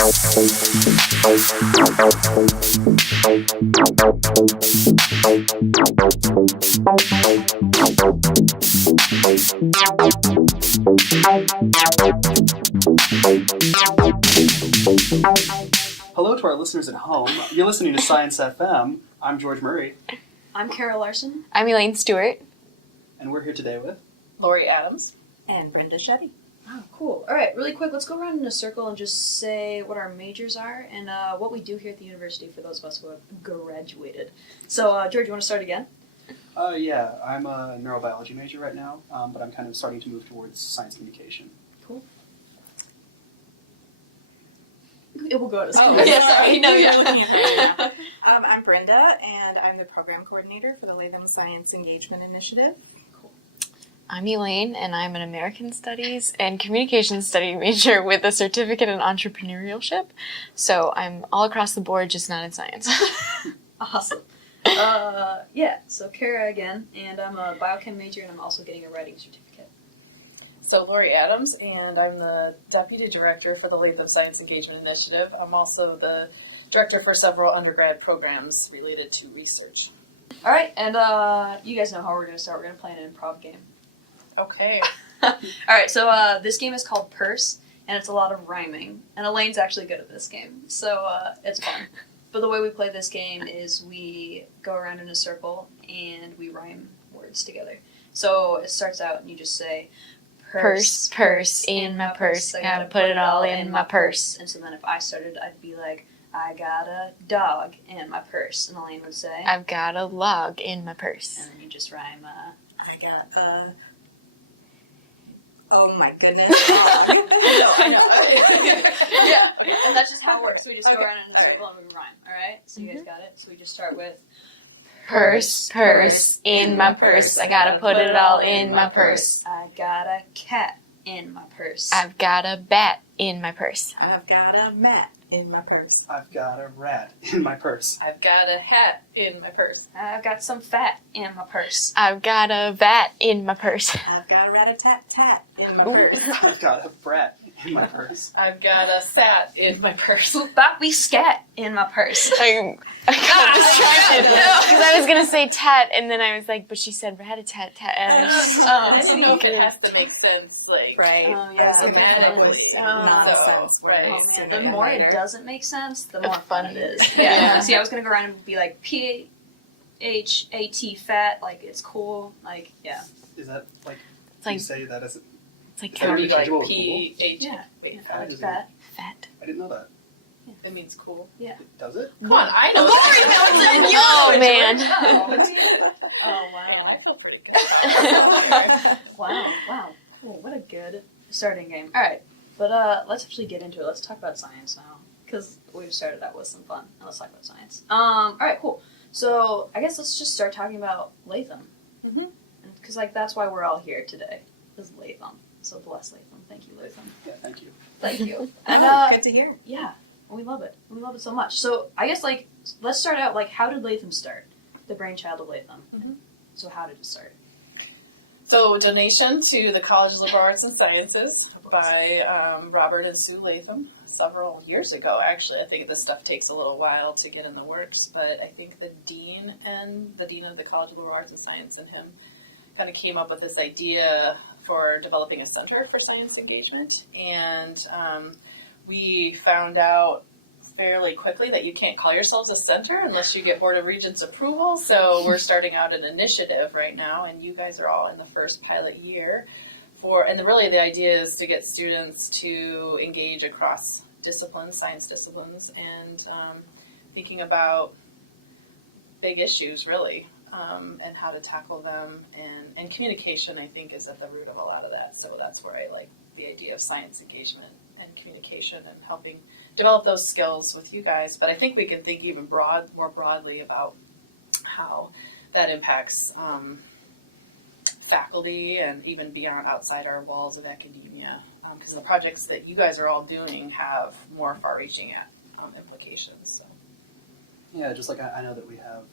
Hello to our listeners at home. You're listening to Science FM. I'm George Murray. I'm Carol Larson. I'm Elaine Stewart. And we're here today with Lori Adams. And Brinda Shetty. Oh, cool. All right, really quick, let's go around in a circle and just say what our majors are and what we do here at the university for those of us who have graduated. So, George, you want to start again? Yeah, I'm a neurobiology major right now, but I'm kind of starting to move towards science communication. Cool. It will go to school. Oh, yeah, sorry. No, yeah. I'm Brinda, and I'm the program coordinator for the Latham Science Engagement Initiative. I'm Elaine, and I'm an American Studies and Communication Study major with a certificate in entrepreneurship. So I'm all across the board, just not in science. Awesome. So Kara again, and I'm a biochem major, and I'm also getting a writing certificate. So Lori Adams, and I'm the Deputy Director for the Latham Science Engagement Initiative. I'm also the Director for several undergrad programs related to research. All right, and you guys know how we're going to start. We're going to play an improv game. Okay. All right, so this game is called Purse, and it's a lot of rhyming. And Elaine's actually good at this game, so it's fun. But the way we play this game is we go around in a circle, and we rhyme words together. So it starts out, and you just say, Purse, in my purse. I gotta put it all in my purse. And so then if I started, I'd be like, I got a dog in my purse. And Elaine would say, I've got a log in my purse. and then you just rhyme, I got oh my goodness. I know. yeah, and that's just how it works. We just go Okay. around in a circle and we rhyme, alright? So you guys got it? So we just start with, Purse, in my purse. I gotta put it all in my purse. I got a cat in my purse. I've got a bat in my purse. I've got a mat in my purse. I've got a rat in my purse. I've got a hat in my purse. I've got some fat in my purse. I've got a vat in my purse. I've got a rat-a-tat-tat in my purse. I've got a brat in my purse. I've got a sat in my purse. Boppy scat in my purse. I got distracted because I was gonna say tat, and then I was like, but she said rat-a-tat-tat. And I was just, I don't know if it has to make sense, like, Right. Oh, yeah. I was looking for Grammatically. nonsense. Right. Oh man, the more it doesn't make sense, the more fun it is. Yeah. See, I was gonna go around and be like P-H-A-T fat, like it's cool, like yeah. Is that like, It's like you say that as it's like Is that Or what be you like changeable with P-H. Yeah. Wait, I like is it? fat. fat. I didn't know that. it means cool. Does it? Come on, I know. Lori knows it, and you Oh man. Oh Yeah, I wow. feel pretty good. Wow. Cool. What a good starting game. Alright. But let's actually get into it. Let's talk about science now. Because we just started out with some fun. Now let's talk about science. Alright, cool. So I guess let's just start talking about Latham. Mhm. Because like that's why we're all here today. Is Latham. So bless Latham. Thank you, Latham. Yeah, thank you. Thank you. And And good to hear. yeah, we love it. We love it so much. So I guess like let's start out like how did Latham start? The brainchild of Latham. Mhm. So how did it start? So, donation to the College of Liberal Arts and Sciences by Robert and Sue Latham several years ago, actually. I think this stuff takes a little while to get in the works, but I think the dean of the College of Liberal Arts and Science and him kind of came up with this idea for developing a center for science engagement. And we found out fairly quickly that you can't call yourselves a center unless you get Board of Regents approval. So we're starting out an initiative right now, and you guys are all in the first pilot year and really the idea is to get students to engage across disciplines, science disciplines, and thinking about big issues really, and how to tackle them. And communication, I think, is at the root of a lot of that. So that's where I like the idea of science engagement and communication and helping develop those skills with you guys. But I think we can think even more broadly about how that impacts faculty and even beyond outside our walls of academia. Because the projects that you guys are all doing have more far-reaching implications. So. Yeah, just like I know that we have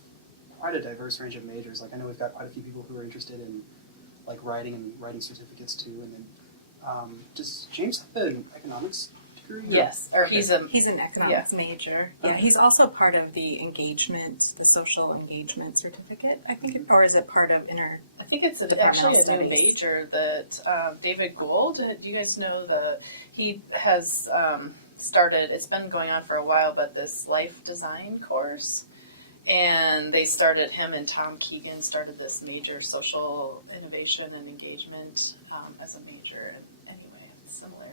quite a diverse range of majors. Like I know we've got quite a few people who are interested in like writing and writing certificates too. And then does James have an economics degree? Yes, or he's a He's an economics major. Yeah, Okay. he's also part of the engagement, the social engagement certificate, I think, or is it part of I think it's Departmental actually a studies. new major that David Gould. Do you guys know he has started? It's been going on for a while, but this life design course, and they started. Him and Tom Keegan started this major social innovation and engagement as a major. And anyway, it's similar.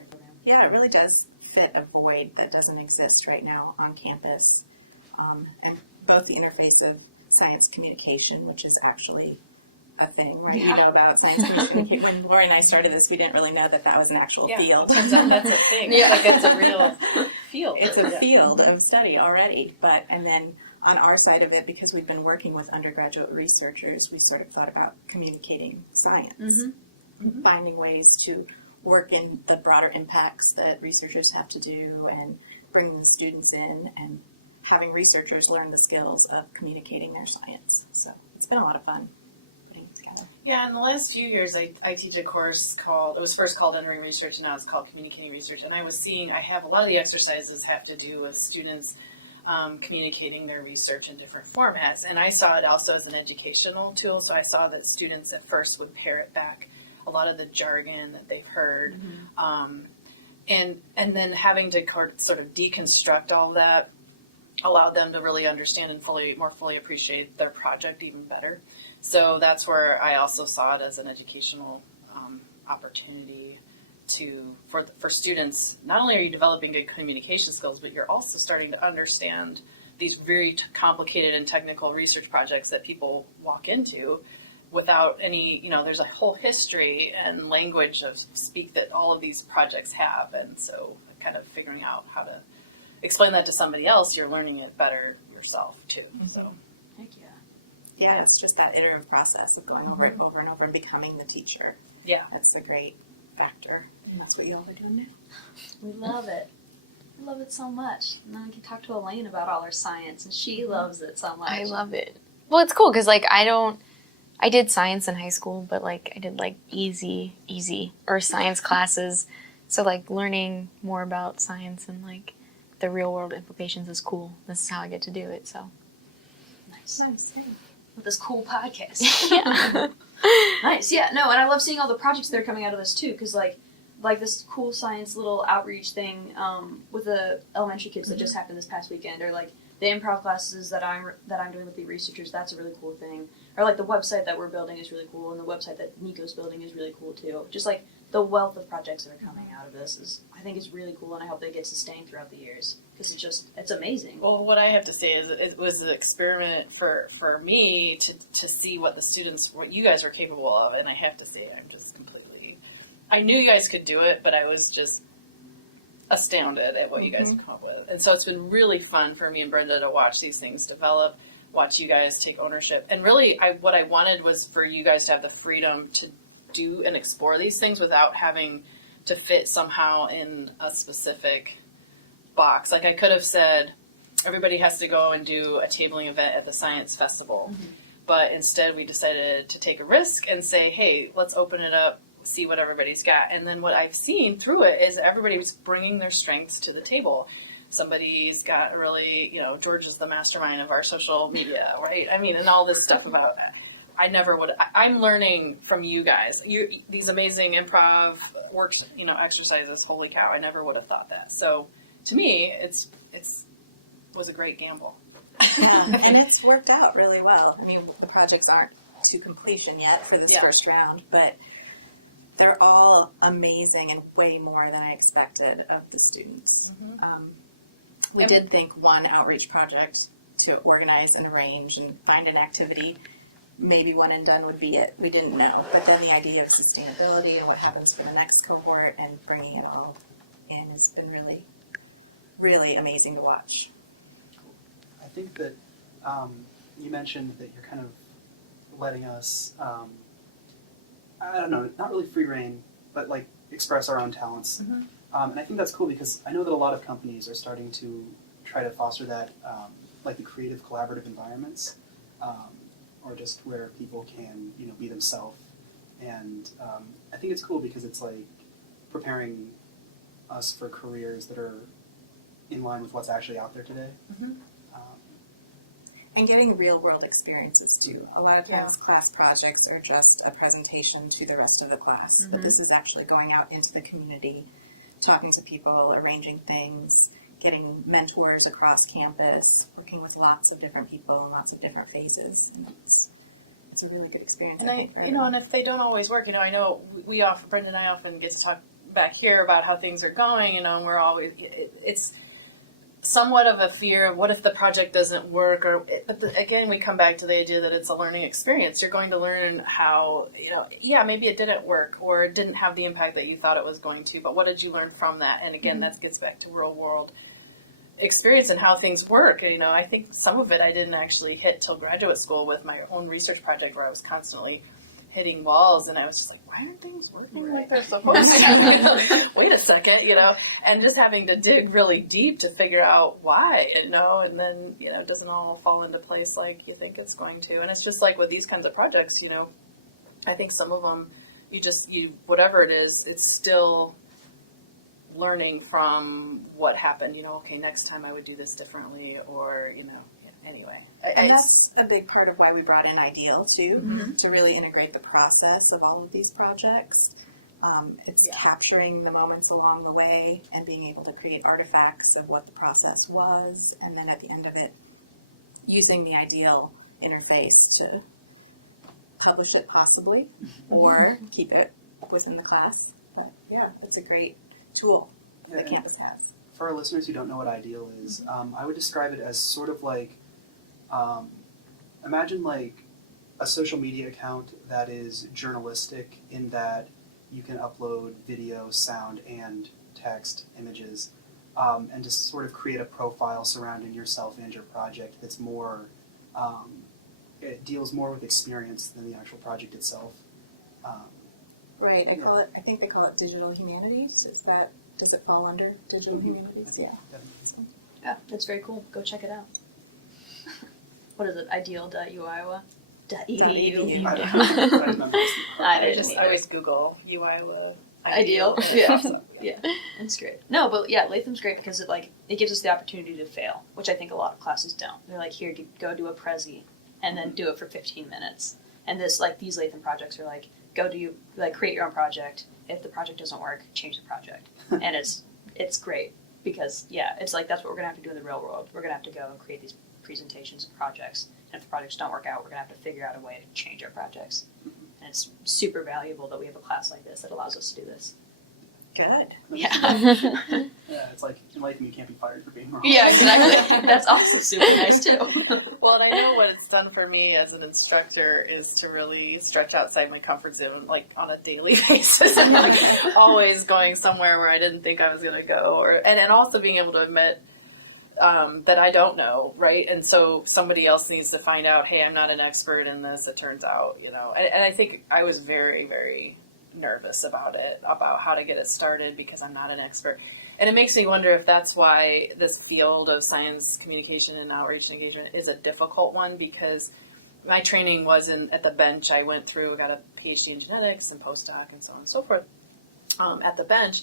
Yeah, it really does fit a void that doesn't exist right now on campus. And both the interface of science communication, which is actually a thing, right? Yeah. You know about science communication. When Lori and I started this, we didn't really know that that was an actual field. Turns out that's a thing. Yeah. Like it's a real field. It's a Yeah. field of study already. And then on our side of it, because we've been working with undergraduate researchers, we sort of thought about communicating science, finding ways to work in the broader impacts that researchers have to do and bringing the students in and having researchers learn the skills of communicating their science. So it's been a lot of fun putting it together. Yeah, in the last few years, I teach a course it was first called Entering Research, and now it's called Communicating Research. And I have a lot of the exercises have to do with students communicating their research in different formats. And I saw it also as an educational tool, so I saw that students at first would parrot back a lot of the jargon that they've heard. And then having to sort of deconstruct all that allowed them to really understand and more fully appreciate their project even better. So that's where I also saw it as an educational opportunity for students. Not only are you developing good communication skills, but you're also starting to understand these very complicated and technical research projects that people walk into without any, there's a whole history and language of speak that all of these projects have. And so kind of figuring out how to explain that to somebody else, you're learning it better yourself too. So, Heck yeah. Yeah, it's just that iterative process of going over it over and over and becoming the teacher. yeah. That's a great factor. And that's what you all are doing now. We love it. We love it so much. And then we can talk to Elaine about all our science, and she loves it so much. I love it. Well, it's cool because I did science in high school, but I did easy or science classes. So learning more about science and the real world implications is cool. This is how I get to do it. So Nice. With this cool podcast. yeah. Nice. Yeah. No, and I love seeing all the projects that are coming out of this too, because like this cool science little outreach thing with the elementary kids that just happened this past weekend, or the improv classes that I'm doing with the researchers. That's a really cool thing. Or the website that we're building is really cool, and the website that Nico's building is really cool too. Just the wealth of projects that are coming out of this I think is really cool, and I hope they get sustained throughout the years because it's amazing. Well, what I have to say is it was an experiment for me to see what you guys were capable of, and I have to say I'm just completely. I knew you guys could do it, but I was just astounded at what you guys have come up with, and so it's been really fun for me and Brinda to watch these things develop, watch you guys take ownership, and really, what I wanted was for you guys to have the freedom to do and explore these things without having to fit somehow in a specific box. I could have said everybody has to go and do a tabling event at the science festival, but instead we decided to take a risk and say, hey, let's open it up, see what everybody's got. And then what I've seen through it is everybody's bringing their strengths to the table. Somebody's got really, George is the mastermind of our social media, right? I mean, and all this stuff about I never would. I'm learning from you guys. These amazing improv works, exercises. Holy cow! I never would have thought that. So, to me, it was a great gamble. Yeah, and it's worked out really well. I mean, the projects aren't to completion yet for this first round, but they're all amazing and way more than I expected of the students. We did think one outreach project to organize and arrange and find an activity. Maybe one and done would be it. We didn't know. But then the idea of sustainability and what happens for the next cohort and bringing it all in has been really, really amazing to watch. I think that you mentioned that you're kind of letting us, I don't know, not really free reign, but express our own talents. And I think that's cool because I know that a lot of companies are starting to try to foster that, the creative collaborative environments. Or just where people can, be themselves. And I think it's cool because it's preparing us for careers that are in line with what's actually out there today. Mhm. And getting real world experiences too. A lot of times class projects are just a presentation to the rest of the class, but this is actually going out into the community, talking to people, arranging things, getting mentors across campus, working with lots of different people and lots of different phases. And it's a really good experience. And I think, for and if they don't always work, I know Brinda and I often get to talk back here about how things are going, and we're always, it's somewhat of a fear of what if the project doesn't work, but again, we come back to the idea that it's a learning experience. You're going to learn how, maybe it didn't work or it didn't have the impact that you thought it was going to, but what did you learn from that? And again, that gets back to real world experience and how things work. I think some of it I didn't actually hit till graduate school with my own research project where I was constantly hitting walls, and I was just like, why aren't things working like they're supposed to? Wait a second, and just having to dig really deep to figure out why, and then, it doesn't all fall into place like you think it's going to. And it's just like with these kinds of projects, I think some of them, whatever it is, it's still learning from what happened, okay, next time I would do this differently, or, anyway. And that's a big part of why we brought in Ideal, too, to really integrate the process of all of these projects. It's capturing the moments along the way and being able to create artifacts of what the process was, and then at the end of it, using the Ideal interface to publish it possibly, or keep it within the class. But yeah, it's a great tool that campus has. For our listeners who don't know what Ideal is, I would describe it as sort of like, imagine like a social media account that is journalistic in that you can upload video, sound, and text, images, and just sort of create a profile surrounding yourself and your project that's more, it deals more with experience than the actual project itself. Right, I think they call it digital humanities. Does it fall under digital humanities? Yeah. Definitely. Yeah, it's very cool. Go check it out. What is it? Ideal.uiowa.edu. I remember this. I I always Google uiowa. Ideal. Yeah, it's great. No, but yeah, Latham's great because it gives us the opportunity to fail, which I think a lot of classes don't. They're like, here, go do a Prezi, and then do it for 15 minutes. And these Latham projects are like, create your own project. If the project doesn't work, change the project. And it's great because, it's like that's what we're going to have to do in the real world. We're going to have to go and create these presentations and projects. And if the projects don't work out, we're going to have to figure out a way to change our projects. And it's super valuable that we have a class like this that allows us to do this. Good. Yeah. Yeah, it's like in life you can't be fired for being wrong. Yeah, exactly. That's also super nice too. Well, and I know what it's done for me as an instructor is to really stretch outside my comfort zone, like on a daily basis, and always going somewhere where I didn't think I was going to go, and also being able to admit that I don't know, right? And so somebody else needs to find out, hey, I'm not an expert in this. It turns out, and I think I was very, very nervous about how to get it started because I'm not an expert. And it makes me wonder if that's why this field of science communication and outreach and engagement is a difficult one, because my training wasn't at the bench. I went through, got a PhD in genetics and postdoc and so on and so forth at the bench.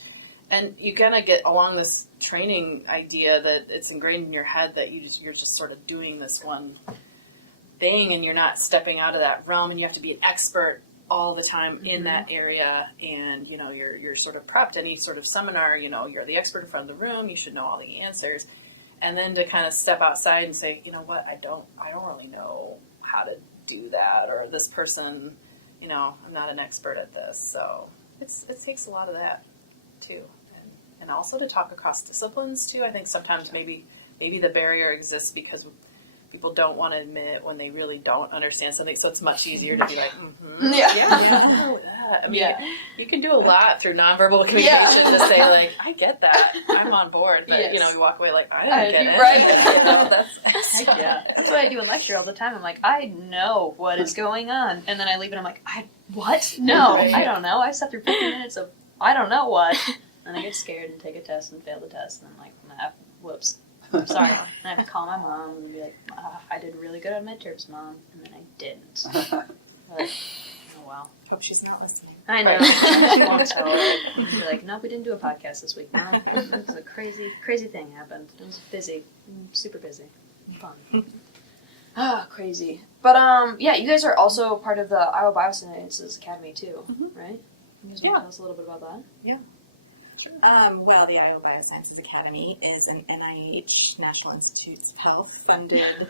And you kind of get along this training idea that it's ingrained in your head that you're just sort of doing this one thing and you're not stepping out of that realm, and you have to be an expert all the time in that area, and you're sort of prepped. Any sort of seminar, you're the expert in front of the room, you should know all the answers, and then to kind of step outside and say, you know what, I don't really know how to do that, or this person, I'm not an expert at this. So it takes a lot of that too, and also to talk across disciplines too. I think sometimes maybe the barrier exists because people don't want to admit when they really don't understand something, so it's much easier to be like, I mean, you can do a lot through nonverbal communication to say, like, I get that, I'm on board, but, you walk away like, I don't get it. Right. That's what I do in lecture all the time. I'm like, I know what is going on. And then I leave and I'm like, what? No, I don't know. I sat through 50 minutes of, I don't know what. And I get scared and take a test and fail the test, and I'm like, whoops. Sorry. And I have to call my mom and be like, I did really good on midterms, Mom. And then I didn't. But, oh well. Hope she's not listening. I know. She won't tell her. She'll be like, nope, we didn't do a podcast this week. No, it was a crazy thing happened. It was busy, super busy, and fun. Crazy. But yeah, you guys are also part of the Iowa Biosciences Academy too, right? You guys want to tell us a little bit about that? Yeah. Sure. Well, the Iowa Biosciences Academy is an NIH, National Institutes of Health, funded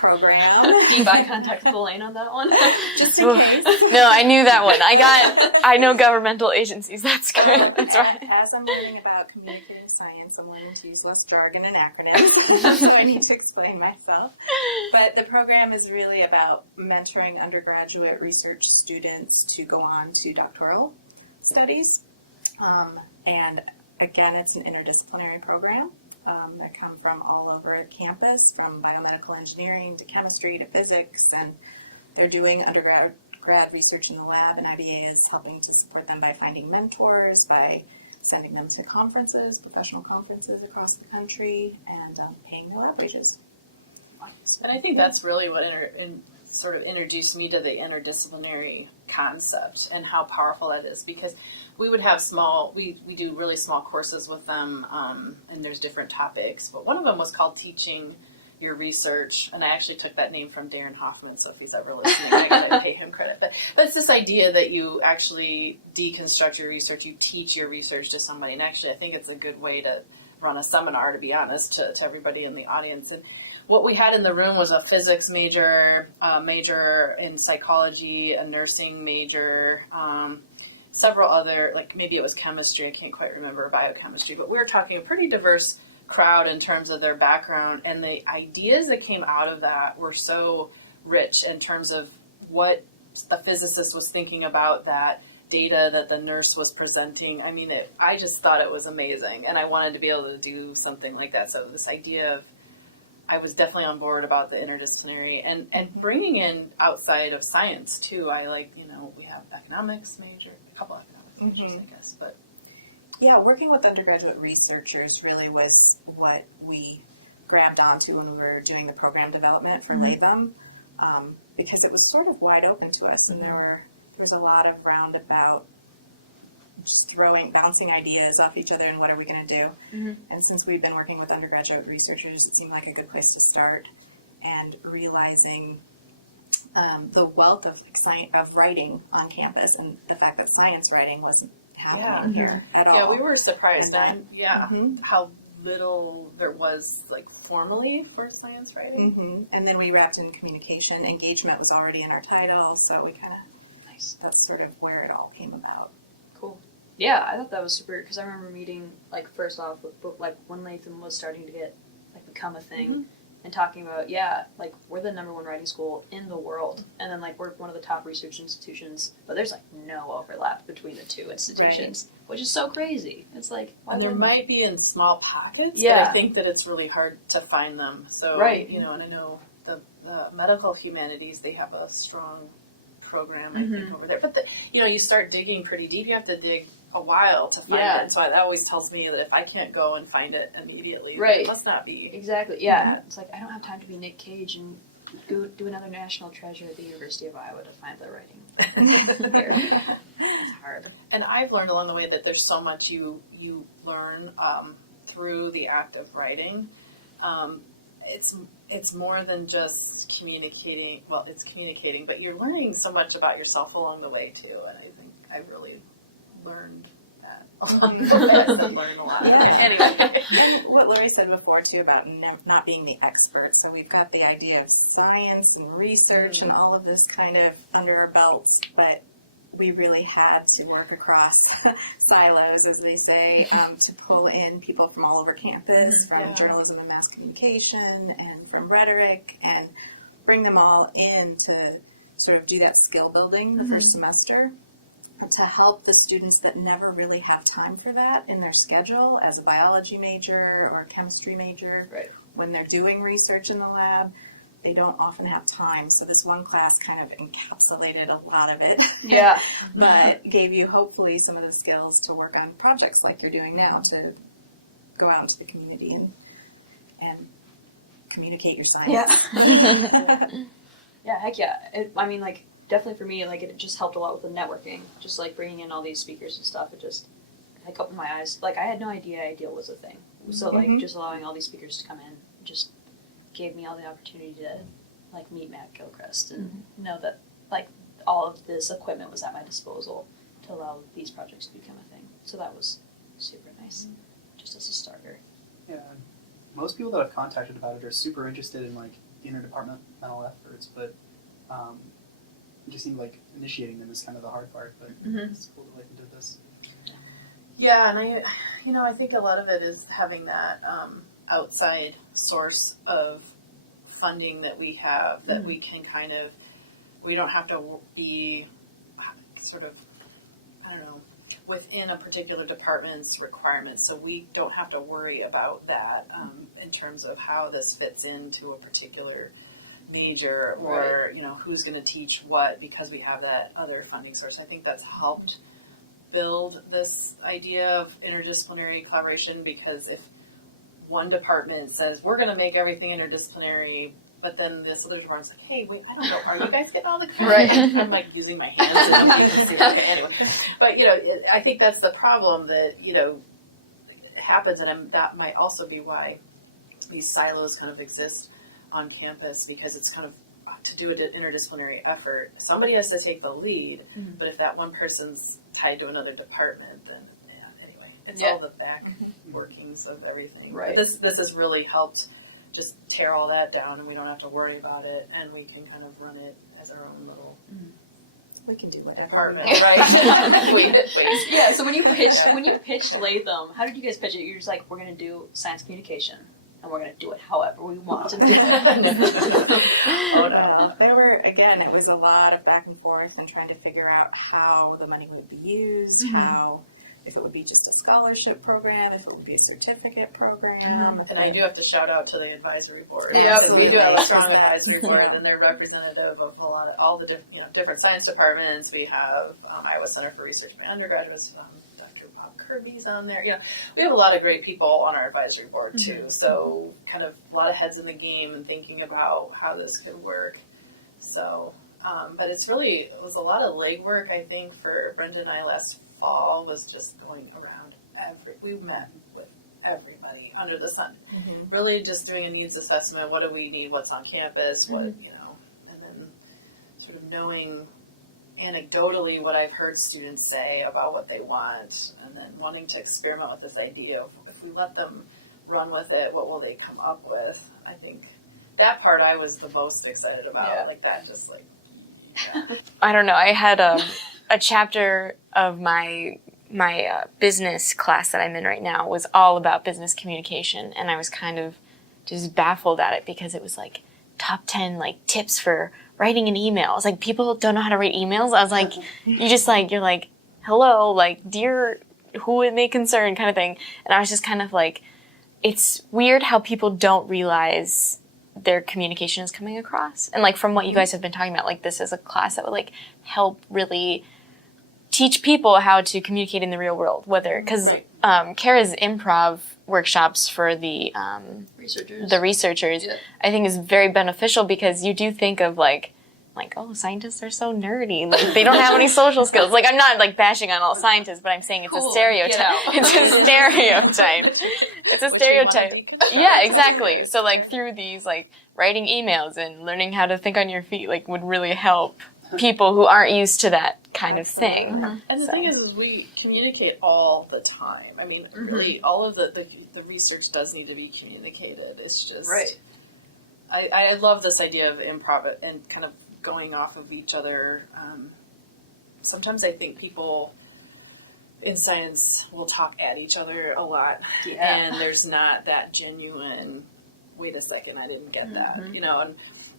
program. Do you eye contact with Elaine on that one? Just in case. No, I knew that one. I know governmental agencies. That's good. That's right. As I'm learning about communicating science, I'm learning to use less jargon and acronyms, so I need to explain myself. But the program is really about mentoring undergraduate research students to go on to doctoral studies. And again, it's an interdisciplinary program that come from all over campus, from biomedical engineering to chemistry to physics, and they're doing undergrad research in the lab, and IBA is helping to support them by finding mentors, by sending them to conferences, professional conferences across the country, and paying their lab wages. And I think that's really what sort of introduced me to the interdisciplinary concept and how powerful that is, because we would have we do really small courses with them, and there's different topics, but one of them was called Teaching Your Research, and I actually took that name from Darren Hoffman, so if he's ever listening, I gotta pay him credit. But it's this idea that you actually deconstruct your research, you teach your research to somebody, and actually I think it's a good way to run a seminar, to be honest, to everybody in the audience. And what we had in the room was a physics major, major in psychology, a nursing major, several other, like maybe it was chemistry, I can't quite remember, biochemistry, but we were talking a pretty diverse crowd in terms of their background, and the ideas that came out of that were so rich in terms of what a physicist was thinking about that data that the nurse was presenting. I mean, I just thought it was amazing, and I wanted to be able to do something like that. So this idea of, I was definitely on board about the interdisciplinary and bringing in outside of science too. I like, we have economics major, a couple economics majors, I guess, but. Yeah, working with undergraduate researchers really was what we grabbed onto when we were doing the program development for Latham, because it was sort of wide open to us, and there was a lot of roundabout, just bouncing ideas off each other, and what are we going to do? And since we've been working with undergraduate researchers, it seemed like a good place to start, and realizing the wealth of writing on campus, and the fact that science writing wasn't happening here at all. Yeah, we were surprised. And How little there was, like, formally for science writing. And then we wrapped in communication. Engagement was already in our title, so we kind of, that's sort of where it all came about. Cool. Yeah, I thought that was super, because I remember meeting, like, first off, with, like, when Latham was starting to get, like, become a thing, and talking about, like, we're the #1 writing school in the world, and then, like, we're one of the top research institutions, but there's, like, no overlap between the two institutions, which is so crazy. It's like, why And there might be in small pockets, but I think that it's really hard to find them. So, and I know the medical humanities, they have a strong program, I think, over there. But, you start digging pretty deep. You have to dig a while to find it. So that always tells me that if I can't go and find it immediately, it must not be. Exactly. Yeah. It's like, I don't have time to be Nick Cage and do another national treasure at the University of Iowa to find the writing. It's hard. And I've learned along the way that there's so much you learn through the act of writing. It's more than just communicating. Well, it's communicating, but you're learning so much about yourself along the way too. And I think I really learned that along the way. I said learn a lot. Anyway. And what Lori said before too about not being the expert. So we've got the idea of science and research and all of this kind of under our belts, but we really had to work across silos, as they say, to pull in people from all over campus, from journalism and mass communication, and from rhetoric, and bring them all in to sort of do that skill building the first semester, to help the students that never really have time for that in their schedule as a biology major or a chemistry major. When they're doing research in the lab, they don't often have time. So this one class kind of encapsulated a lot of it. But gave you hopefully some of the skills to work on projects like you're doing now, to go out into the community and communicate your science. Yeah, heck yeah. I mean, like, definitely for me, like, it just helped a lot with the networking. Just, like, bringing in all these speakers and stuff, it just, like, opened my eyes. Like, I had no idea IDEAL was a thing. So, like, just allowing all these speakers to come in just gave me all the opportunity to, like, meet Matt Gilchrist and know that, like, all of this equipment was at my disposal to allow these projects to become a thing. So that was super nice, just as a starter. Yeah, most people that I've contacted about it are super interested in like interdepartmental efforts, but it just seemed like initiating them is kind of the hard part. But it's cool that Latham did this. Yeah, and I think a lot of it is having that outside source of funding that we have that we can kind of, we don't have to be sort of, I don't know, within a particular department's requirements, so we don't have to worry about that in terms of how this fits into a particular major or who's going to teach what, because we have that other funding source. I think that's helped build this idea of interdisciplinary collaboration, because if one department says we're going to make everything interdisciplinary, but then this other department's like, hey, wait, I don't know, are you guys getting all the Right. I'm like using my hands and I'm okay, anyway. But I think that's the problem that happens, and that might also be why these silos kind of exist on campus, because it's kind of to do an interdisciplinary effort. Somebody has to take the lead, but if that one person's tied to another department, then anyway, it's all the back workings of everything. Right. But this has really helped just tear all that down, and we don't have to worry about it, and we can kind of run it as our own little We can do whatever. department, we want. right? Wait. Yeah, so when you pitched Latham, how did you guys pitch it? You're just like, we're going to do science communication, and we're going to do it however we want to do it. Oh no. Well, there were, again, it was a lot of back and forth and trying to figure out how the money would be used, if it would be just a scholarship program, if it would be a certificate program. And I do have to shout out to the advisory board, Yep. because we do have a strong Yeah. advisory board, and they're representative of all the different science departments. We have Iowa Center for Research for Undergraduates. Dr. Bob Kirby's on there. We have a lot of great people on our advisory board too. So kind of a lot of heads in the game and thinking about how this could work. So, but it was a lot of legwork, I think, for Brinda and I last fall, was just going around we met with everybody under the sun. Really just doing a needs assessment. What do we need? What's on campus? What, and then sort of knowing anecdotally what I've heard students say about what they want, and then wanting to experiment with this idea of, if we let them run with it, what will they come up with? I think that part I was the most excited about. Yeah. Like that, just like, I don't know. I had a chapter of my business class that I'm in right now was all about business communication, and I was kind of just baffled at it because it was like top 10 like tips for writing an email. I was like, people don't know how to write emails. I was like, you're like, hello, like, dear, who it may concern kind of thing. And I was just kind of like, it's weird how people don't realize their communication is coming across. And like, from what you guys have been talking about, like, this is a class that would like help really teach people how to communicate in the real world, because Kara's improv workshops for the researchers, I think is very beneficial, because you do think of like, oh, scientists are so nerdy. Like, they don't have any social skills. Like, I'm not like bashing on all scientists, but I'm saying it's a stereotype. It's a stereotype. It's a stereotype. Yeah, exactly. So like, through these like writing emails and learning how to think on your feet, like, would really help people who aren't used to that kind of thing. And the thing is we communicate all the time. I mean, really, all of the research does need to be communicated. It's just, I love this idea of improv and kind of going off of each other. Sometimes I think people in science will talk at each other a lot, and there's not that genuine, wait a second, I didn't get that, and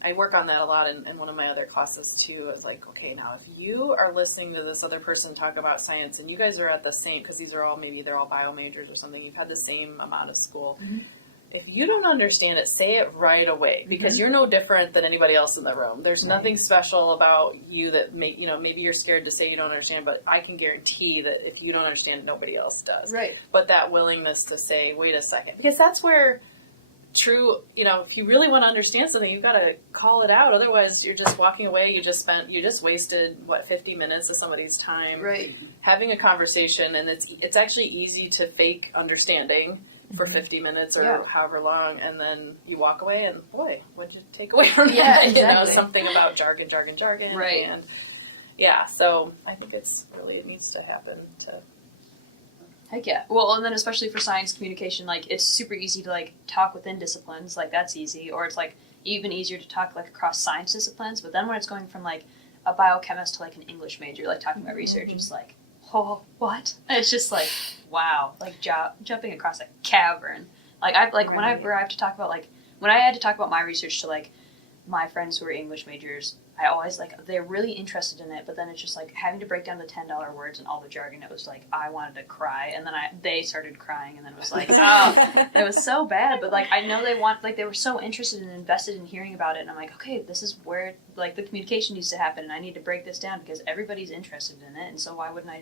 I work on that a lot in one of my other classes too. It's like, okay, now if you are listening to this other person talk about science, and you guys are at the same, because they're all bio majors or something, you've had the same amount of school. If you don't understand it, say it right away, because you're no different than anybody else in the room. There's nothing special about you that maybe you're scared to say you don't understand, but I can guarantee that if you don't understand, nobody else does. Right. But that willingness to say, wait a second, because that's where true, if you really want to understand something, you've got to call it out. Otherwise, you're just walking away. You just wasted 50 minutes of somebody's time Right. having a conversation, and it's actually easy to fake understanding for 50 minutes or however long, and then you walk away, and boy, what did you take away from that? Yeah, exactly. Something about jargon, Right. and so I think it needs to happen to. Heck yeah. Well, and then especially for science communication, like, it's super easy to, like, talk within disciplines, like, that's easy, or it's, like, even easier to talk, like, across science disciplines, but then when it's going from, like, a biochemist to, like, an English major, like, talking about research, it's like, oh, what? And it's just, like, wow, like, jumping across a cavern. Like, whenever I have to talk about, like, when I had to talk about my research to, like, my friends who are English majors, I always, like, they're really interested in it, but then it's just, like, having to break down the $10 words and all the jargon, it was, like, I wanted to cry, and then they started crying, and then it was, like, oh, it was so bad, but, like, I know they were so interested and invested in hearing about it, and I'm like, okay, this is where, like, the communication needs to happen, and I need to break this down, because everybody's interested in it, and so why wouldn't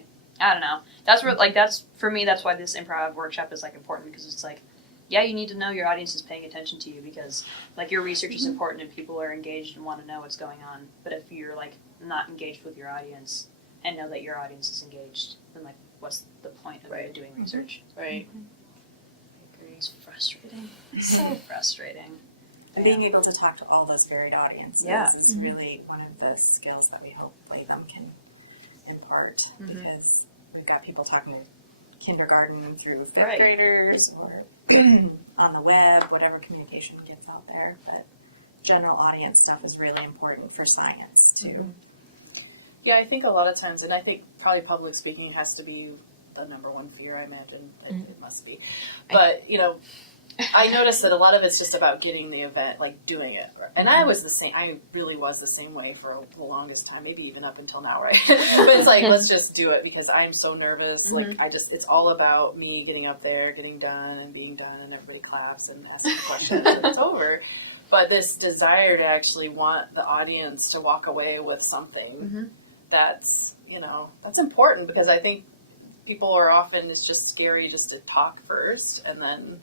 I don't know. That's where, like, for me, that's why this improv workshop is, like, important, because it's, like, yeah, you need to know your audience is paying attention to you because, like, your research is important and people are engaged and want to know what's going on. But if you're, like, not engaged with your audience and know that your audience is engaged, then, like, what's the point of even doing research? Right. I agree. It's frustrating. So frustrating. Being able to talk to all those varied audiences is really one of the skills that we hope Latham can impart because we've got people talking to kindergarten through fifth graders or on the web, whatever communication gets out there. But general audience stuff is really important for science too. Yeah, I think a lot of times, and I think probably public speaking has to be the number one fear, I imagine. It must be. But, I noticed that a lot of it's just about getting the event, like doing it. And I was the same. I really was the same way for the longest time, maybe even up until now, right? But it's like, let's just do it because I'm so nervous. Like, it's all about me getting up there, getting done and being done, and everybody claps and asks questions and it's over. But this desire to actually want the audience to walk away with something that's, that's important because I think people are often, it's just scary just to talk first and then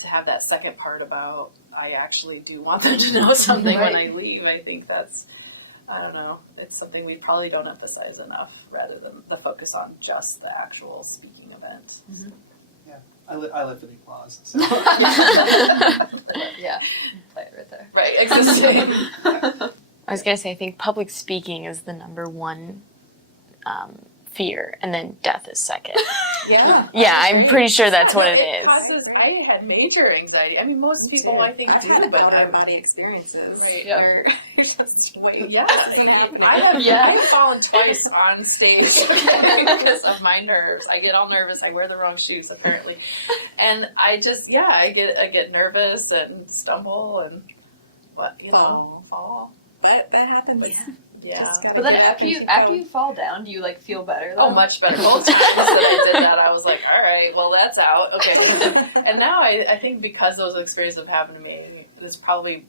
to have that second part about I actually do want them to know something when I leave. I think that's, I don't know, it's something we probably don't emphasize enough rather than the focus on just the actual speaking event. Yeah, I live for the applause. So. Yeah, play it right there. Right, exactly. I was going to say, I think public speaking is the number one fear, and then death is second. Yeah, I'm pretty sure that's what it is. I had major anxiety. I mean, most people I think I've do, had but out-of-body experiences. Right. Where you're just, wait, yeah, what's gonna happen I have fallen twice on stage because of my nerves. I get all nervous. I wear the wrong shoes apparently, and I just I get nervous and stumble and fall. But that happens. Yeah. But then after you fall down, do you like feel better though? Oh, much better. Both times that I did that, I was like, all right, well, that's out. Okay. And now I think because those experiences have happened to me, it's probably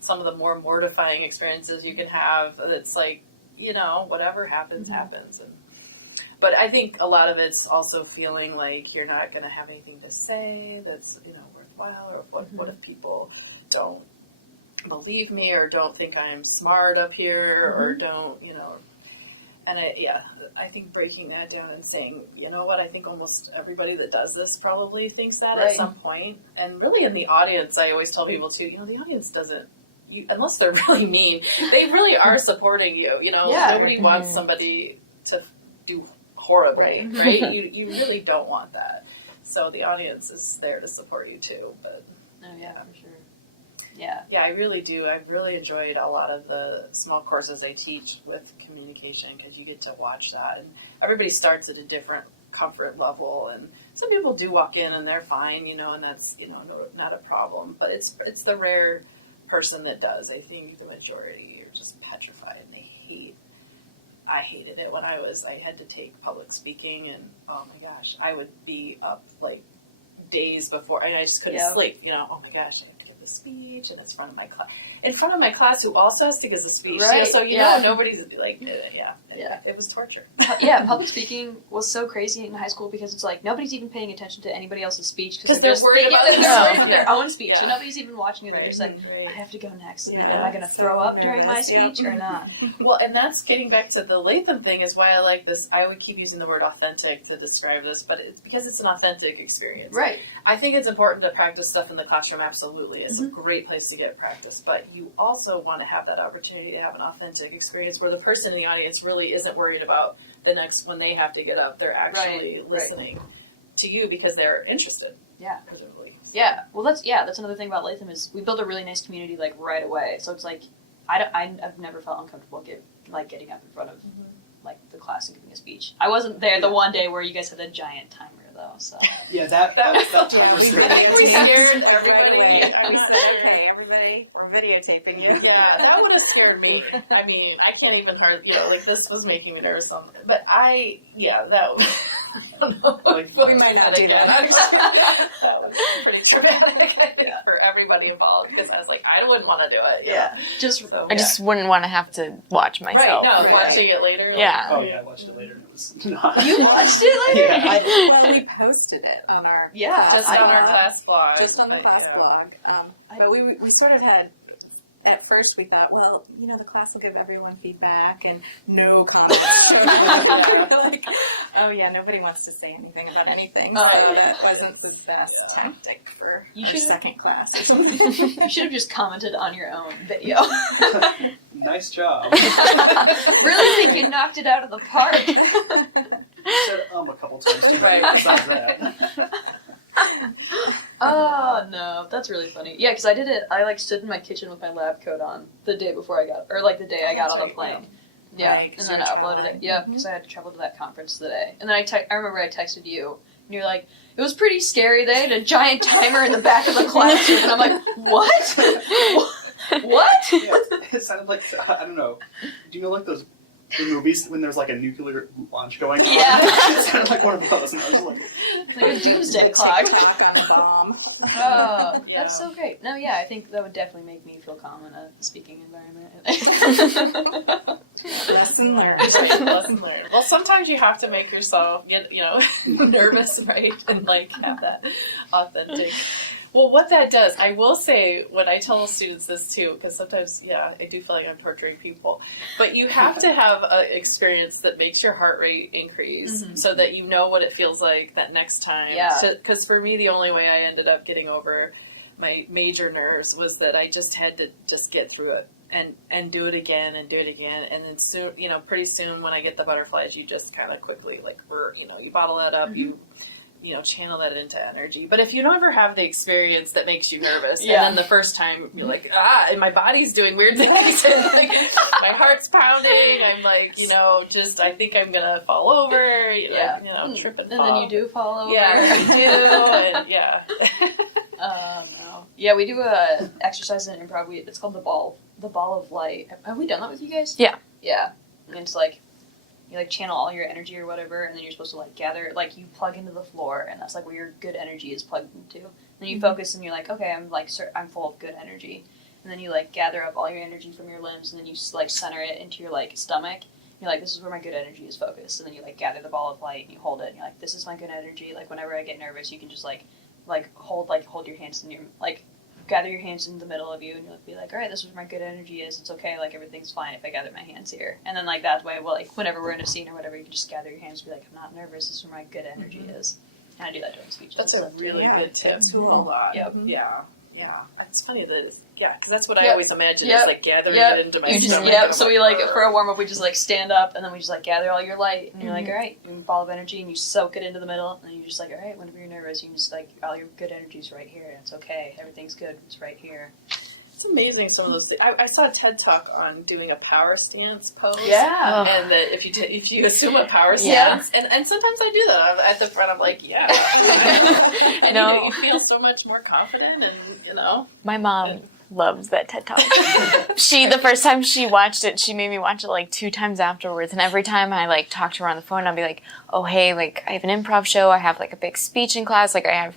some of the more mortifying experiences you can have. It's like, whatever happens, happens. But I think a lot of it's also feeling like you're not going to have anything to say that's, worthwhile, or what if people don't believe me or don't think I'm smart up here or don't, and I think breaking that down and saying, you know what, I think almost everybody that does this probably thinks that at some point. And really in the audience, I always tell people too, the audience doesn't, unless they're really mean, they really are supporting you, nobody wants somebody to do horribly, right? You really don't want that. So the audience is there to support you too, but. Oh yeah, for sure. Yeah, I really do. I've really enjoyed a lot of the small courses I teach with communication because you get to watch that. And everybody starts at a different comfort level. And some people do walk in and they're fine, and that's, not a problem. But it's the rare person that does. I think the majority are just petrified and I hated it when I had to take public speaking and oh my gosh, I would be up like days before and I just couldn't sleep, oh my gosh, I could the speech, and it's in front of my class who also has to give the speech. Right. So nobody's like, Yeah. It was torture. Yeah, public speaking was so crazy in high school because it's like nobody's even paying attention to anybody else's speech Because they're worried about they're worried about their their own speech, Yeah. and nobody's even watching you. They're just like, Right. I have to go next. Yeah. Am I going to throw up during my nervous. Yep. speech or not? Well, and that's getting back to the Latham thing is why I like this. I would keep using the word authentic to describe this, but it's because it's an authentic experience. Right. I think it's important to practice stuff in the classroom, absolutely. It's a great place to get practice, but you also want to have that opportunity to have an authentic experience where the person in the audience really isn't worried about the next, when they have to get up, they're actually listening to you because they're interested. Yeah. Presumably. Yeah. Well, that's another thing about Latham is we built a really nice community like right away. So it's like I've never felt uncomfortable getting up in front of like the class and giving a speech. I wasn't there the one day where you guys had a giant timer though. So Yeah, that time was we really We scared Right everybody. away. I'm We not said, sure. okay, everybody, we're videotaping you. Yeah, that would have scared me. I mean, I can't even like this was making me nervous. But that I don't know. Like, we might not do again. that. That was pretty traumatic for everybody involved because I was like, I wouldn't want to do it. yeah, just So, I just wouldn't want to have to watch right. myself. No, Right. watching it later. Yeah. oh yeah, I watched it later and it was not. you watched it later. Yeah, Well, we posted it on our Yeah, Just I- on our class blog. just on the class Yeah. blog. But we sort of had, at first we thought, well, the class will give everyone feedback and no comments. We're like, oh yeah, nobody wants to say anything about anything. So Oh, that wasn't the best tactic for You our should- second class or something. You should have just commented on your own video. nice job. Really think you knocked it out of the park. Said a couple times too, Right. besides that. Oh no, that's really funny. Yeah, because I did it. I stood in my kitchen with my lab coat on the day before I got, or the day I got That's on the right, plane. Yeah, Right, 'cause and then you I were uploaded traveling. it. Yeah, because I had to travel to that conference today. And then I remember I texted you, and you're like, it was pretty scary. They had a giant timer in the back of the classroom, and I'm like, what? What? Yeah, it sounded like, I don't know. Do you know like those in movies when there's like a nuclear launch going on? Yeah. It sounded like one of those, and I was just like, It's like a doomsday The clock. TikTok on the bomb. Oh, Yeah. that's so great. No, yeah, I think that would definitely make me feel calm in a speaking environment. Lesson learned. Right, lesson learned. Well, sometimes you have to make yourself get, nervous, right? And have that authentic. Well, what that does, I will say, when I tell students this too, because sometimes, I do feel like I'm torturing people, but you have to have an experience that makes your heart rate increase so that you know what it feels like that next time. Yeah. Because for me, the only way I ended up getting over my major nerves was that I just had to just get through it. And do it again and do it again, and then soon, pretty soon when I get the butterflies, you just kind of quickly you bottle that up, you channel that into energy. But if you don't ever have the experience that makes you nervous, and then the first time you're like, and my body's doing weird things, and my heart's pounding, I'm like, I think I'm gonna fall over, trip and And fall. then you do fall over. Yeah, you do, and yeah. No. Yeah, we do a exercise in improv. It's called the ball of light. Have we done that with you guys? Yeah. Yeah. And it's like you channel all your energy or whatever, and then you're supposed to gather, you plug into the floor, and that's where your good energy is plugged into. And then you focus, and you're like, okay, I'm full of good energy. And then you gather up all your energy from your limbs, and then you center it into your stomach. You're like, this is where my good energy is focused. And then you gather the ball of light and you hold it, and you're like, this is my good energy. Whenever I get nervous, you can just hold your hands in your gather your hands in the middle of you, and you'll be like, all right, this is where my good energy is. It's okay. Everything's fine if I gather my hands here. And then that way, whenever we're in a scene or whatever, you can just gather your hands and be like, I'm not nervous. This is where my good energy is. And I do that during speeches. That's a really good tip. A lot. Yep. Yeah. It's funny that because that's what I Yep. always imagine Yep. is gathering Yep. it into my You just, stomach. yep. and I'm So we "Arr." for a warm up, we just stand up, and then we just gather all your light, and you're like, all right, you ball of energy, and you soak it into the middle, and then you're just all right, whenever you're nervous, you can just all your good energy's right here, and it's okay, everything's good, it's right here. It's amazing some of those things. I saw a TED talk on doing a power stance pose. Yeah. And that if you assume a power stance, and sometimes I do that. I'm at the front, I'm like, yeah. And No. you feel so much more confident, and My mom loves that TED Talk. The first time she watched it, she made me watch it 2 times afterwards. And every time I talk to her on the phone, I'll be like, oh, hey, I have an improv show. I have a big speech in class. I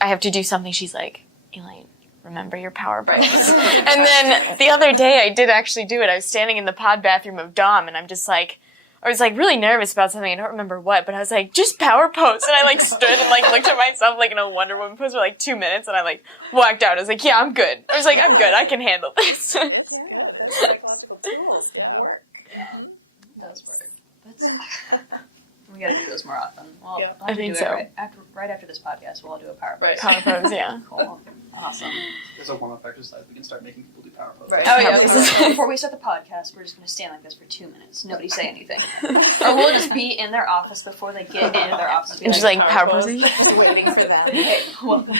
have to do something. She's like, Elaine, remember your power pose. And then the other day I did actually do it. I was standing in the pod bathroom of Dom, and I'm just like, I was like really nervous about something. I don't remember what, but I was like, just power pose. And I like stood and like looked at myself like in a Wonder Woman pose for like 2 minutes, and I like walked out. I was like, yeah, I'm good. I was like, I'm good. I can handle this. Yeah, that's psychological tools that work. It does work. We gotta do those more often. Well, Yeah. I'll have to I think do it so. right after this podcast. We'll all do a power pose. Right. Power pose, yeah. Cool. Awesome. There's a warm-up exercise. We can start making people do power poses. Right. Oh yeah. Power poses. Before we start the podcast, we're just gonna stand like this for 2 minutes. Nobody say anything, or we'll just be in their office before they get into their office. And just like power Power pose. Just waiting for them. Hey, welcome.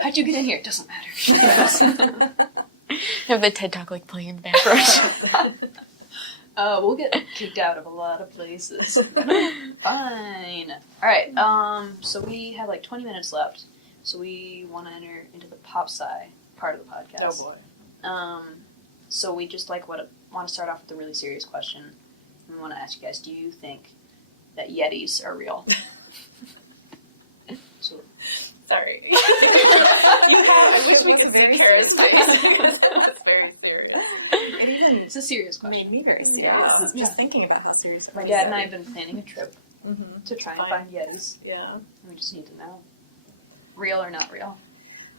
How'd you get in here? It doesn't matter. Have the TED Talk like playing in the background. We'll get kicked out of a lot of places. Fine. All right. So we have like 20 minutes left. So we want to enter into the pop sci part of the podcast. Oh boy. So we just like want to start off with a really serious question. We want to ask you guys: do you think that Yetis are real? So, Sorry. I wish we could see Kara's face because it was very serious. It even it's a serious question. made me very serious. Yeah. Just thinking about how serious it My was. dad and I have been planning a trip Mm-hmm. to try and Fine. find Yetis. Yeah. We just need to know, real or not real.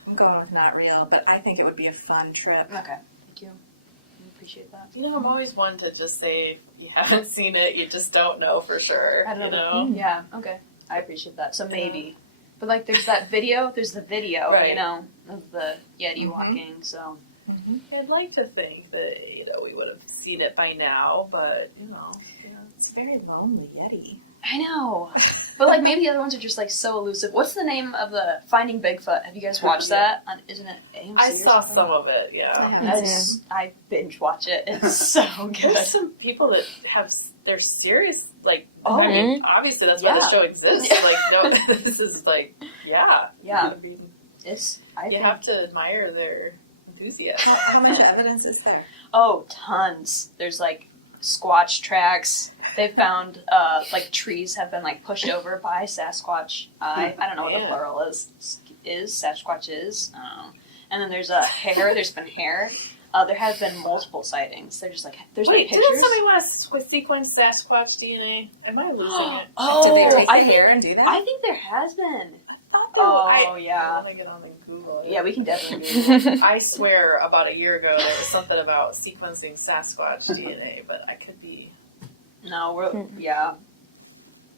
I'm going with not real, but I think it would be a fun trip. Okay, thank you. I appreciate that. You know, I'm always one to just say you haven't seen it, you just don't know for sure. I don't you know. know? Yeah, okay. I appreciate that. So maybe. But like there's that video, there's the video, Right. you know, of the Yeti Mhm. walking, so I'd like to think that, you know, we would have seen it by now, but, you know. Yeah. It's very lonely, Yeti. I know. But like maybe the other ones are just like so elusive. What's the name of the Finding Bigfoot? Have you guys watched that? Isn't it AMC I or saw something? some of it, I yeah. have I binge watch it. It's so good. There's some people that they're serious, like, Oh. I mean, obviously that's why Yeah. the show exists. Yeah. Like, no, this is like, yeah. Yeah. I mean, I you think have to admire their enthusiasm. How much evidence is there? Oh, tons. There's like squatch tracks. They found like trees have been like pushed over by Sasquatch. I don't know what the Man. plural is. Sasquatch is. I don't know. And then there's hair. There's been hair. There have been multiple sightings. They're just like there's Wait, like pictures. didn't somebody want to sequence Sasquatch DNA? Am I losing it? Oh, Did they take I the think hair and do that? I think there has been. I Yeah. want to get on and Google it. Yeah, we can definitely do it. I swear about a year ago there was something about sequencing Sasquatch DNA, but I could be. No, we're yeah.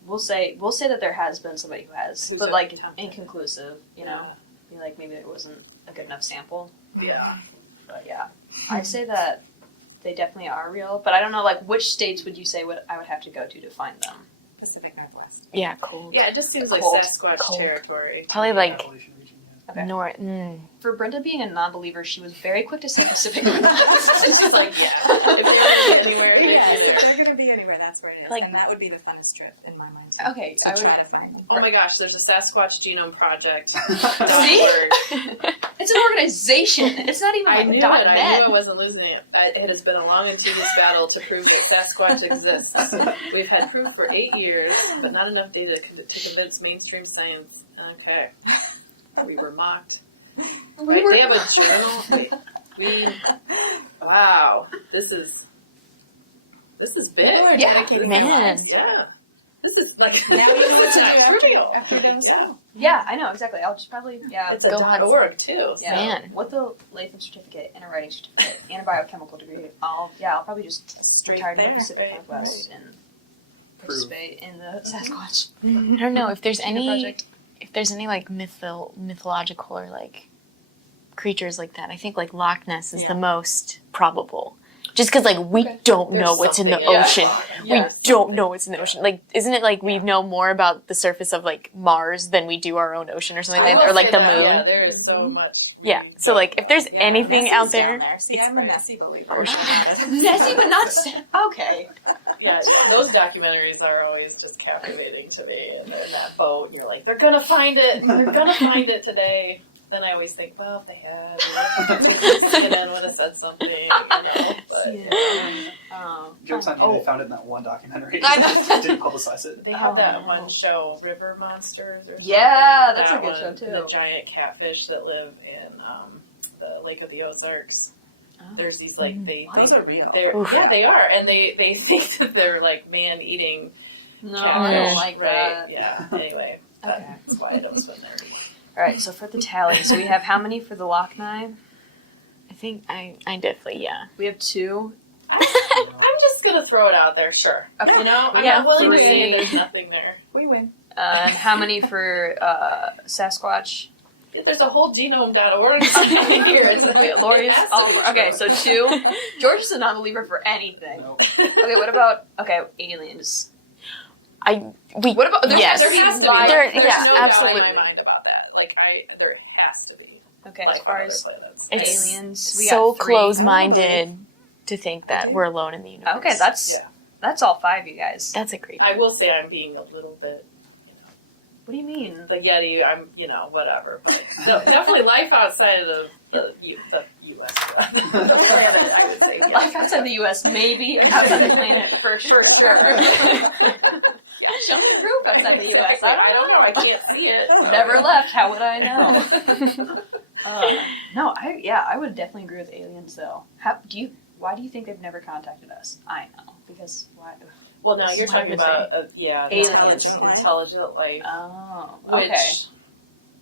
We'll say that there has been somebody who has, Who's but like attempted. inconclusive. You know, be like maybe there wasn't a good enough sample. Yeah. But yeah, I say that they definitely are real. But I don't know, like which states would you say I would have to go to find them? Pacific Northwest. Yeah, cool. Yeah, it just seems like Cold. Sasquatch Cold. territory. Probably like Appalachian region, yeah. Okay. north. For Brinda being a non-believer, she was very quick to say Pacific. It's just like, yeah. If they're anywhere, Yeah, yeah. if they're going to be anywhere, that's where it is. Like- and that would be the funnest trip in my mind. Okay, To I would. try to find them. Oh my gosh, there's a Sasquatch Genome Project. See? .org. It's an organization. It's not even I like knew .net. it. I knew I wasn't losing it. It has been a long and tedious battle to prove that Sasquatch exists. We've had proof for 8 years, but not enough data to convince mainstream science. Okay. We were mocked. Right? They have a journal. Wow. This is big. People are Yeah, dedicating man. their lives. Yeah. This is like Now you know what to do after trivial. you're done with Yeah. school. Yeah, I know exactly. I'll just probably It's a Go hunt. .org too. So. Yeah. Man. With the Latham certificate and a writing certificate and a biochemical degree, I'll probably just Straight retire to the there. Pacific Right. Northwest and participate in the Sasquatch I don't know if there's any project. like mythological or like creatures like that. I think like Loch Ness is Yeah. the most probable. Just because like we Okay. don't There's know what's in the something, yeah. ocean. Yeah. We don't know what's in the ocean. Like, isn't it like we know more about the surface of like Mars than we do our own ocean or something I like that, will or like say the that, moon? Yeah, there is so much. Yeah. So like, if there's Yeah, anything Nessie's out down there, See, I'm a Nessie believer. Oh, shit. Nessie, but not okay. Yeah, those documentaries are always just captivating to me. And they're in that boat, and you're like, they're gonna find it. They're gonna find it today. then I always think, well, if they had, CNN would have said something, you know. But, Jokes on you, they found it in that one documentary. I know. Didn't publicize it. they had that one show, River Monsters, or something. Yeah, that's That a good one, show, too. The giant catfish that live in the Lake of the Ozarks. Oh. There's these like Those are real. yeah, they are, and they think that they're like man-eating No, catfish, I don't like right? that. Yeah. Anyway, Okay. that's why I don't swim there. All right, so for the tally, so we have how many for the lock knife? I think I definitely, yeah. We have 2. I'm just gonna throw it out there. Sure. Okay. You know, We I'm got not willing to 3. say there's nothing there. We win. And how many for Sasquatch? There's a whole genome.org here. It's like, Lori's it has to all be okay, true. so 2. George is a non-believer for anything. Nope. Okay, what about aliens? What about There yes. has to be. life? There's yeah, no absolutely. doubt in my mind about that. Like there has to be. Okay, life as far on as other planets. It's aliens, we so got 3. close-minded to think that we're alone in the universe. Okay, that's all 5, you guys. That's a great. I will say I'm being a little bit. What do you mean? The Yeti, I'm, whatever. But no, definitely life outside of the U.S. the planet, I would say. Yes. Life outside the U.S., maybe outside the planet for sure. Show me proof outside the U.S. Exactly. I don't know. I can't see it. So. Never left. How would I know? No, I would definitely agree with aliens though. Why do you think they've never contacted us? I know because why? Well, now you're talking about Aliens. intelligent life. Oh, Which, okay.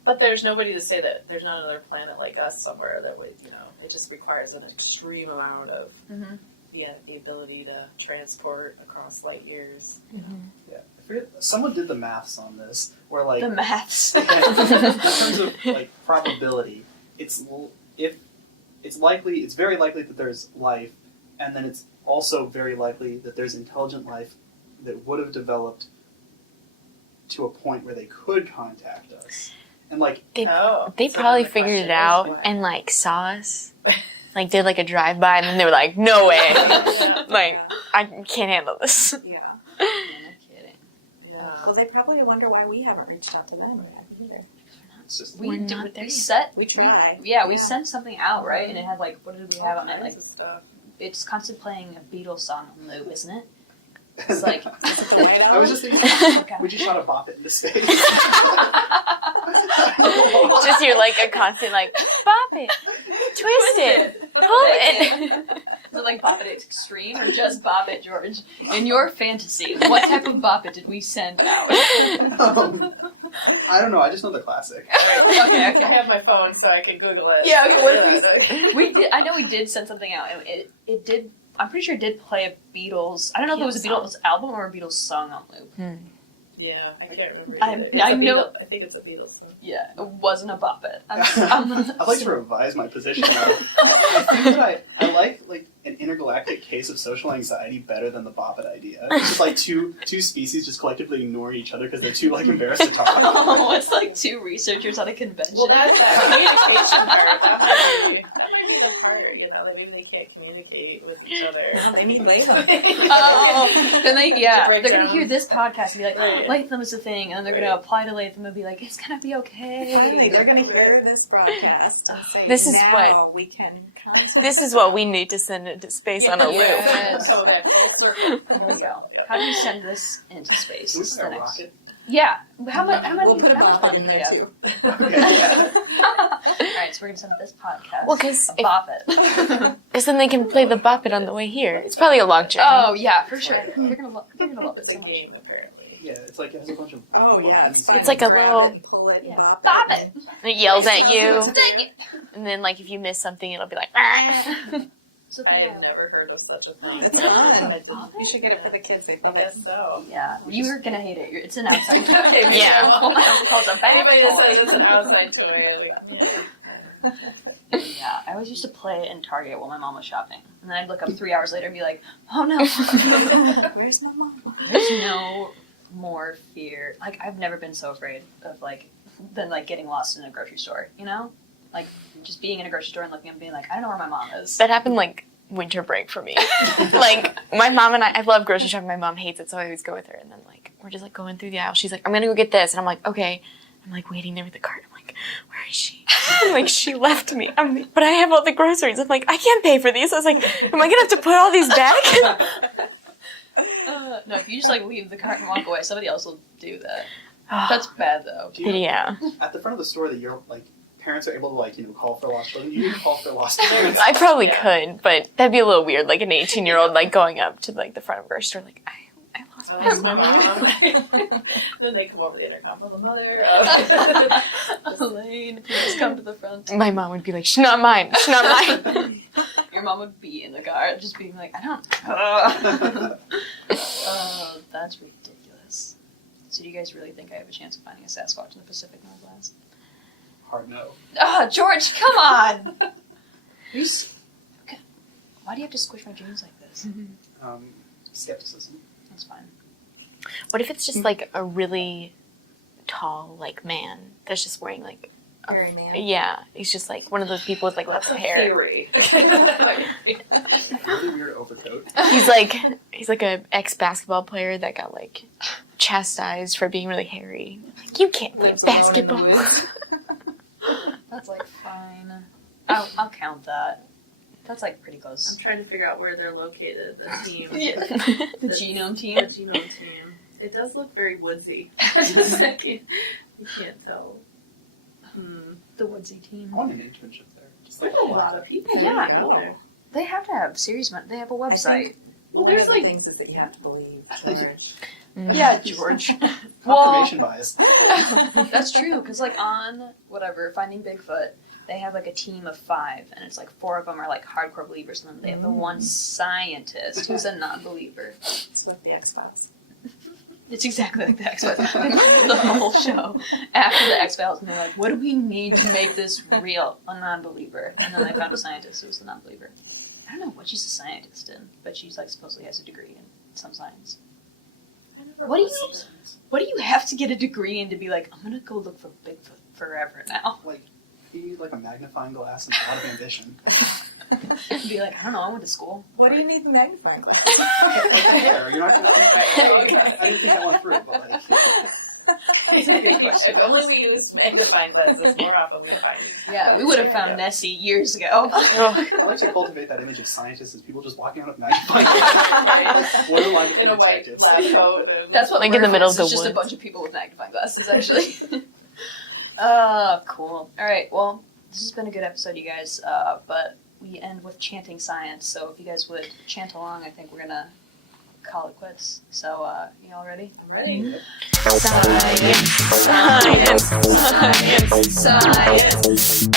but there's nobody to say that there's not another planet like us somewhere that would, it just requires an extreme amount of the ability to transport across light years. Yeah, I forget, someone did the maths on this, where like The maths. in terms of like probability, it's very likely that there's life, and then it's also very likely that there's intelligent life that would have developed to a point where they could contact us. And like They So probably then the figured question it out is why? and like saw us, like did like a drive-by, and then they were like, "No way! Like I can't handle this." Yeah. No kidding. Yeah. Well, they probably wonder why we haven't reached out to them yet either. it's just We We're did, not there we yet. set. We try. We sent something out, right? And it had like, what did we have on it? Like, Kinds of stuff. it's constantly playing a Beatles song on loop, isn't it? It's like, Is it the White I was Owl? just thinking, okay. we just shot a bop it into space. Just you're like a constant like bop it, twist it, pull it. Is it like Bop It Extreme or just Bop It, George? In your fantasy, what type of Bop It did we send out? I don't know. I just know the classic. Okay, I okay. have my phone, so I can Google it. Yeah, okay, what did Yeah. We did. I know we did send something out. It did. I'm pretty sure it did play a Beatles. I don't know if it was a Beatles album or a Beatles song on loop. Yeah, I can't remember. I- either. It's I a know- Beatles- I think it's a Beatles song. Yeah, it wasn't a Bop It. I'd like to revise my position though. I think that I like an intergalactic case of social anxiety better than the bop it idea. It's just like two species just collectively ignoring each other because they're too like embarrassed to talk. Oh, it's like 2 researchers at a convention. Well, that's that communication part. That might be the part, that maybe they can't communicate with each other. They need Latham. Oh, then they're To break gonna down. hear this podcast and be like, Right. Latham is a thing, and then they're Right. gonna apply to Latham and be like, it's gonna be okay. Finally, they're going to hear this broadcast and say, This is now we can contact This is what we need to send into space on a loop. Yes. So that full circle. There we go. How do you send this into space? Can we Is send the a next- rocket? Yeah. How much? We'll put a how much bop fun in do we there have? too. Okay, yeah. All right, so we're gonna send this podcast. Well, because Bop It. then they can play the bop it on the way here. It's probably a long journey. Oh yeah, for sure. They're gonna love it It's a so much. game, apparently. Yeah, it's like it has a bunch of. Oh, yeah. buttons. Fun. It's like a Grab little- it and pull it and Yeah. bop, Bop it. it. And it yells at you, Dang it. and then like if you miss something, it'll be like. "Ah." So I have never heard of such a thing. It's fun. I didn't- You should get it for the kids. They I love it. guess so. Yeah, you're gonna hate it. It's an outside. Okay, maybe Yeah. I won't. It's a bad Anybody that toy. says it's an outside toy, Yeah, I always used to play it in Target while my mom was shopping, and then I'd look up 3 hours later and be like, "Oh no, Where's my mom? there's no more fear." Like I've never been so afraid of than getting lost in a grocery store. Like just being in a grocery store and looking and being like, "I don't know where my mom is." That happened like winter break for me. Like my mom and I love grocery shopping. My mom hates it, so I always go with her. And then like we're just like going through the aisle. She's like, "I'm gonna go get this," and I'm like, "Okay." I'm like waiting there with the cart. I'm like, where is she? I'm like, she left me. I'm like, but I have all the groceries. I'm like, I can't pay for these. I was like, am I gonna have to put all these back? No, if you just like leave the cart and walk away, somebody else will do that. That's bad though. Do you know, Yeah. at the front of the store that you're like parents are able to like call for lost children. You need to call for lost parents. I probably could, but that'd be a little weird, like an 18-year-old like going up to like the front of a grocery store, like I lost Oh, my it's my mom. mom. Then they come over the intercom with the mother. Elaine, please come to the front. My mom would be like, she's not mine. She's not mine. Your mom would be in the car, just being like, I don't. That's ridiculous. So do you guys really think I have a chance of finding a Sasquatch in the Pacific Northwest? Hard no. George, come on! Okay. Why do you have to squish my dreams like this? Skepticism. That's fine. What if it's just like a really tall like man that's just wearing like Hairy man. yeah, he's just like one of those people with like lots of hair. Theory. Really weird overcoat. He's like a ex-basketball player that got like chastised for being really hairy. Like, you can't play Lives alone in the basketball. woods. That's like fine. I'll count that. That's like pretty I'm close. trying to figure out where they're located, the team. The genome The team. genome team. It does look very woodsy. You can't tell. The woodsy team. I want an internship there. Just like There's a lot of people Yeah. out there. They have to have series. They have a website. Well, there's, there's like- things is that you have to believe, George. Yeah, George. Confirmation bias. That's true, because like on whatever Finding Bigfoot, they have like a team of 5, and it's like 4 of them are like hardcore believers, and then they have the one scientist who's a non-believer. It's like the X-Files. It's exactly like the X-Files. The whole show after the X-Files, and they're like, "What do we need to make this real?" A non-believer, and then they found a scientist who was the non-believer. I don't know what she's a scientist in, but she's like supposedly has a degree in some science. What do you have to get a degree in to be like, I'm gonna go look for Bigfoot forever now? Like, you need like a magnifying glass and a lot of ambition. Be like, I don't know, I went to school. What do you need the magnifying glass? Like the hair, you're not gonna I didn't think that one through, but like That's a good question. If only we used magnifying glasses more often, we'd find it. Yeah, we would have found Nessie years ago. I like to cultivate that image of scientists as people just walking around with magnifying glasses. Like borderline In a white detectives. lab coat. That's what Like in the middle of It's the just a woods. bunch of people with magnifying glasses, actually. Cool. All right, well, this has been a good episode, you guys. But we end with chanting science. So if you guys would chant along, I think we're gonna call it quits. So, you all ready? I'm ready. Science, science, science.